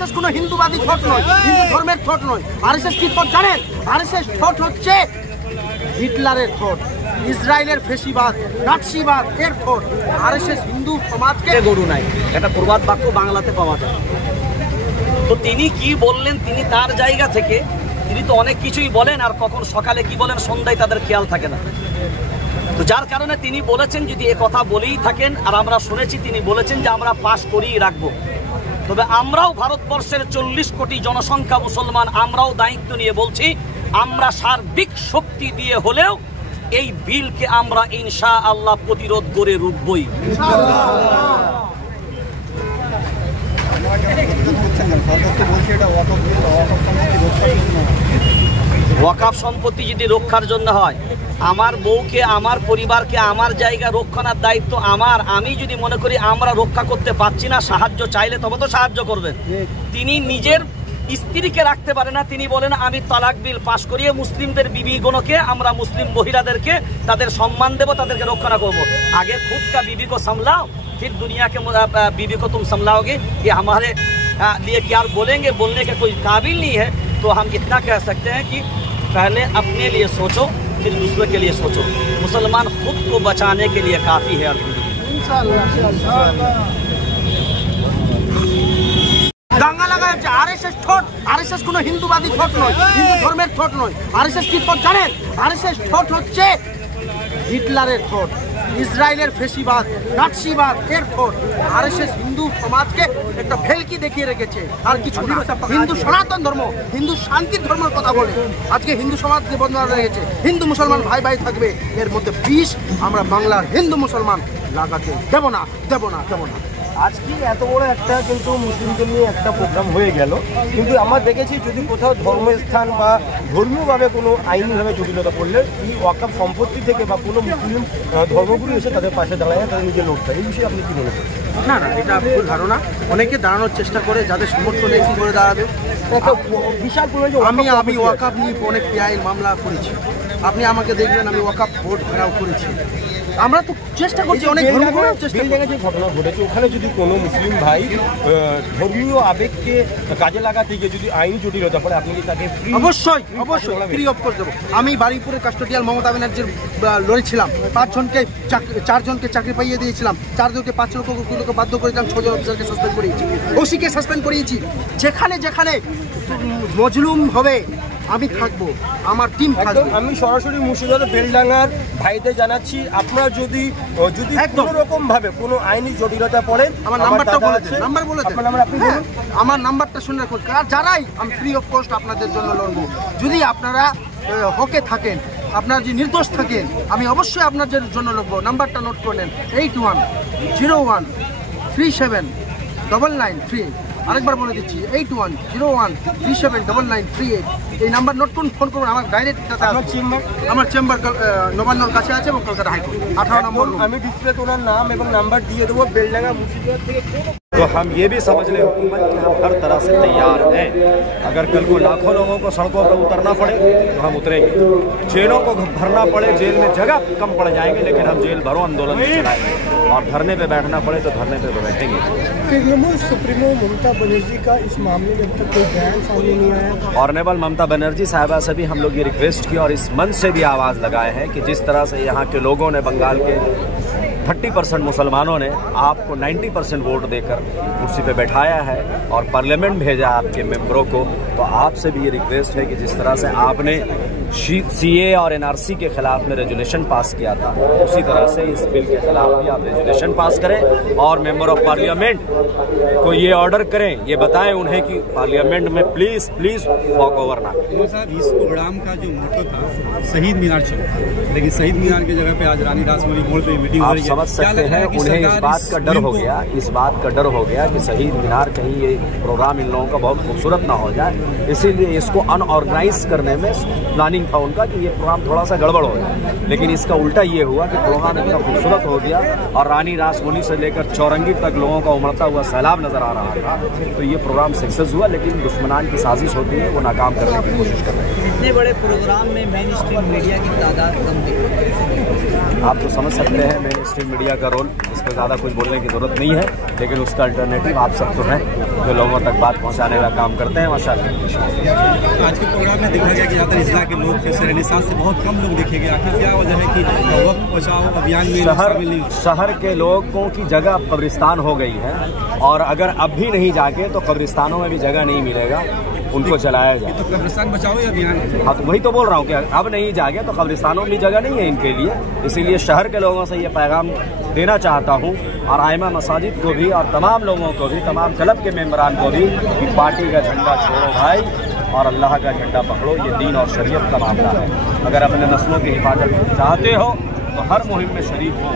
RSS কোনো হিন্দুবাদী thought নয়, হিন্দু ধর্মের থট নয়। আরএসএস কি থট জানেন? আরএসএস থট হচ্ছে হিটলারের থট, ইসরায়েলের ফেসিবাদ, নাৎসিবাদ এর থট। আরএসএস হিন্দু সমাজকে গরু নাই, এটা প্রবাদ বাক্য বাংলাতে পাওয়া যায়। তো তিনি কি বললেন, তিনি তার জায়গা থেকে তিনি তো অনেক কিছুই বলেন, আর কখন সকালে কি বলেন সন্ধ্যায় তাদের খেয়াল থাকে না। তো যার কারণে তিনি বলেছেন যদি এ কথা বলেই থাকেন, আর আমরা শুনেছি তিনি বলেছেন যে আমরা পাশ করিয়ে রাখবো, তবে আমরাও ভারতবর্ষের 40 কোটি জনসংখ্যা মুসলমান, আমরাও দায়িত্ব নিয়ে বলছি আমরা সার্বিক শক্তি দিয়ে হলেও এই বিলকে আমরা ইনশাআল্লাহ প্রতিরোধ করে রুখবই। ওয়াকাফ সম্পত্তি যদি রক্ষার জন্য হয়, আমার বউকে, আমার পরিবারকে, আমার জায়গা রক্ষণার দায়িত্ব আমার। আমি যদি মনে করি আমরা রক্ষা করতে পারছি না, সাহায্য চাইলে তবে তো সাহায্য করবেন। তিনি নিজের স্ত্রীকে রাখতে পারে না, তিনি বলেন আমি তালাক বিল পাশ করিয়ে মুসলিমদের বিবিগণকে, আমরা মুসলিম মহিলাদেরকে তাদের সম্মান দেব, তাদেরকে রক্ষণা করব। আগে খুদ কা বিবি को संभलाओ, फिर दुनिया के बीवी को तुम संभलाओगे। ये हमारे लिए क्या बोलेंगे, बोलने के कोई काबिल नहीं है। तो हम इतना कह सकते हैं कि पहले अपने लिए सोचो, फिर दूसरे के लिए सोचो। मुसलमान खुद को बचाने के लिए काफ़ी है। দাঙ্গা লাগা হচ্ছে আরএসএস থট। আরএসএস কোনো হিন্দুবাদী থট নয়, হিন্দু ধর্মের থট নয়। আরএসএস কি থট জানেন? আরএসএস থট হচ্ছে হিটলারের থট, ইসরায়েলের ফেসিবাদ, নাৎসিবাদ এর থট। আরএসএস হিন্দু সমাজকে একটা ভেলকি দেখিয়ে রেখেছে, আর কিছু না। হিন্দু সনাতন ধর্ম, হিন্দু শান্তির ধর্মের কথা বলে আজকে হিন্দু সমাজকে বদনাম রেখেছে। হিন্দু মুসলমান ভাই ভাই থাকবে, এর মধ্যে বিষ আমরা বাংলার হিন্দু মুসলমান লাগাতে দেব না, দেব না, দেব না। আজকে এত বড় একটা কিন্তু মুসলিমদের নিয়ে একটা প্রোগ্রাম হয়ে গেল, কিন্তু আমরা দেখেছি যদি কোথাও ধর্মস্থান বা ধর্মীয়ভাবে কোনো আইনিভাবে জটিলতা পড়লে এই ওয়াকফ সম্পত্তি থেকে বা কোনো মুসলিম ধর্মগুরু এসে তাদের পাশে দাঁড়ায়, তাদের নিজে লড়তে। এই বিষয়ে আপনি কী মনে করেন? না না, এটা ভুল ধারণা। অনেকে দাঁড়ানোর চেষ্টা করে, যাদের সমর্থনে কি করে দাঁড়াবে। বিশাল আমি ওয়াকফ নিয়ে অনেক আইন মামলা করেছি, আপনি আমাকে দেখবেন আমি ওয়াকফ ভোট ঘেরাও করেছি। আমরা তো চেষ্টা করছি, অনেক ধর্মগুলো চেষ্টা করছি। যে ঘটনা ঘটেছে ওখানে যদি কোনো মুসলিম ভাই ধর্মীয় আবেগকে কাজে লাগাতে গিয়ে যদি আইনি জটিলতা পড়ে, আপনি কি তাকে অবশ্যই ফ্রি অফ করে দেবো। আমি বারুইপুরে কাস্টোডিয়াল মমতা ব্যানার্জির লড়েছিলাম, 4জনকে চাকরি পাইয়ে দিয়েছিলাম, 4জনকে 5 লক্ষ বাধ্য করেছিলাম, 6 জন অফিসারকে সাসপেন্ড করিয়েছি, ওসিকে সাসপেন্ড করিয়েছি। যেখানে যেখানে মজলুম হবে আমি থাকবো, আমার টিম থাকবে। আমি সরাসরি মুর্শিদাবাদ বেলডাঙ্গার ভাইদের জানাচ্ছি, আপনারা যদি কোনো রকম ভাবে কোনো আইনি জটিলতা পড়েন, আমার নাম্বারটা বলে দেন। নাম্বার বলে দেন, আমার নাম্বারটা শুনে রাখুন। যারাই আমি ফ্রি অফ কস্ট আপনাদের জন্য লড়বো। যদি আপনারা হকে থাকেন, আপনারা যদি নির্দোষ থাকেন, আমি অবশ্যই আপনাদের জন্য লড়বো। নাম্বারটা নোট করে নেন, 8101379993। আরেকবার বলে দিচ্ছি, 8101379938। এই নাম্বার নোট করুন, ফোন করুন। আমার ডাইরেক্ট আমার চেম্বার নবান্নর কাছে আছে এবং কলকাতা হাইকোর্ট 18 নম্বর। আমি ডিসপ্লেতে ওনার নাম এবং নাম্বার দিয়ে দেবো। বেলডাঙ্গা মুর্শিদাবাদ থেকে। तो हम ये भी समझ लें हुकूमत कि हम हर तरह से तैयार हैं। अगर कल को लाखों लोगों को सड़कों पर उतरना पड़े तो हम उतरेंगे। जेलों को भरना पड़े, जेल में जगह कम पड़ जाएंगे, लेकिन हम जेल भरो आंदोलन चलाएंगे। और धरने पे बैठना पड़े तो धरने पे बैठेंगे। तृणमूल सुप्रीमो ममता बनर्जी का इस मामले में अब तक कोई बयान सामने नहीं आया। ऑनरेबल ममता बनर्जी साहिबा से भी हम लोग ये रिक्वेस्ट की और इस मंच से भी आवाज़ लगाए हैं कि जिस तरह से यहाँ के लोगों ने, बंगाल के 30% मुसलमानों ने आपको 90% वोट देकर कुर्सी पे बैठाया है और पार्लियामेंट भेजा आपके मेंबरों को, तो आपसे भी ये रिक्वेस्ट है कि जिस तरह से आपने CA और NRC के खिलाफ में रेजोल्यूशन पास किया था, उसी तरह से इस बिल के खिलाफ भी आप रेजोल्यूशन पास करें और मेंबर ऑफ पार्लियामेंट को ये ऑर्डर करें, ये बताएं उन्हें कि पार्लियामेंट में प्लीज वॉक ओवर ना करें। इस प्रोग्राम का जो मोटो था शहीद मीनार चलो, लेकिन शहीद मीनार की जगह पे आज रानी रासमणी मोड़ पे मीटिंग हो रही है। समझ सकते हैं उन्हें इस बात का डर हो गया कि शहीद मीनार कहीं ये प्रोग्राम इन लोगों का बहुत खूबसूरत ना हो जाए, इसीलिए इसको अनऑर्गेनाइज करने में प्लानिंग था उनका कि ये प्रोग्राम थोड़ा सा गड़बड़ हो जाए। लेकिन इसका उल्टा ये हुआ कि प्रोग्राम इतना खूबसूरत हो गया और रानी रासमणी से लेकर चौरंगी तक लोगों का उमड़ता हुआ सैलाब नजर आ रहा था। तो ये प्रोग्राम सक्सेस हुआ, लेकिन दुश्मनान की साजिश होती है, वो नाकाम करने की कोशिश कर रहे हैं। इतने बड़े प्रोग्राम में मेन स्ट्रीम मीडिया की तादाद कम दिख रही है। आप तो समझ सकते हैं मेन स्ट्रीम अल्टरनेटिव मीडिया का रोल, इस पर ज़्यादा कुछ बोलने की ज़रूरत नहीं है, लेकिन उसका अल्टरनेटिव आप सब तो हैं जो लोगों तक बात पहुंचाने का काम करते हैं माशाअल्लाह। आज के प्रोग्राम में देखा गया कि ज़्यादातर इजला के लोग थे, शहर से बहुत कम लोग देखे गए। आखिर क्या वजह है कि वक्त बचाओ अभियान में शहर के लोगों की जगह अब कब्रिस्तान हो गई है, और अगर अब भी नहीं जाके तो कब्रिस्तानों में भी जगह नहीं मिलेगा, उनको चलाया जाए। तो कब्रिस्तान बचाओ या अभियान? हाँ, तो वही तो बोल रहा हूँ कि अब नहीं जागे तो कब्रिस्तानों में भी जगह नहीं है इनके लिए। इसीलिए शहर के लोगों से ये पैगाम देना चाहता हूँ, और आइमा मसाजिद को भी और तमाम लोगों को भी, तमाम क्लब के मेंबरान को भी, कि पार्टी का झंडा छोड़ो भाई और अल्लाह का झंडा पकड़ो। ये दीन और शरीयत का मामला है। अगर अपने नस्लों की हिफाजत चाहते हो तो हर मुहिम में शरीक हो।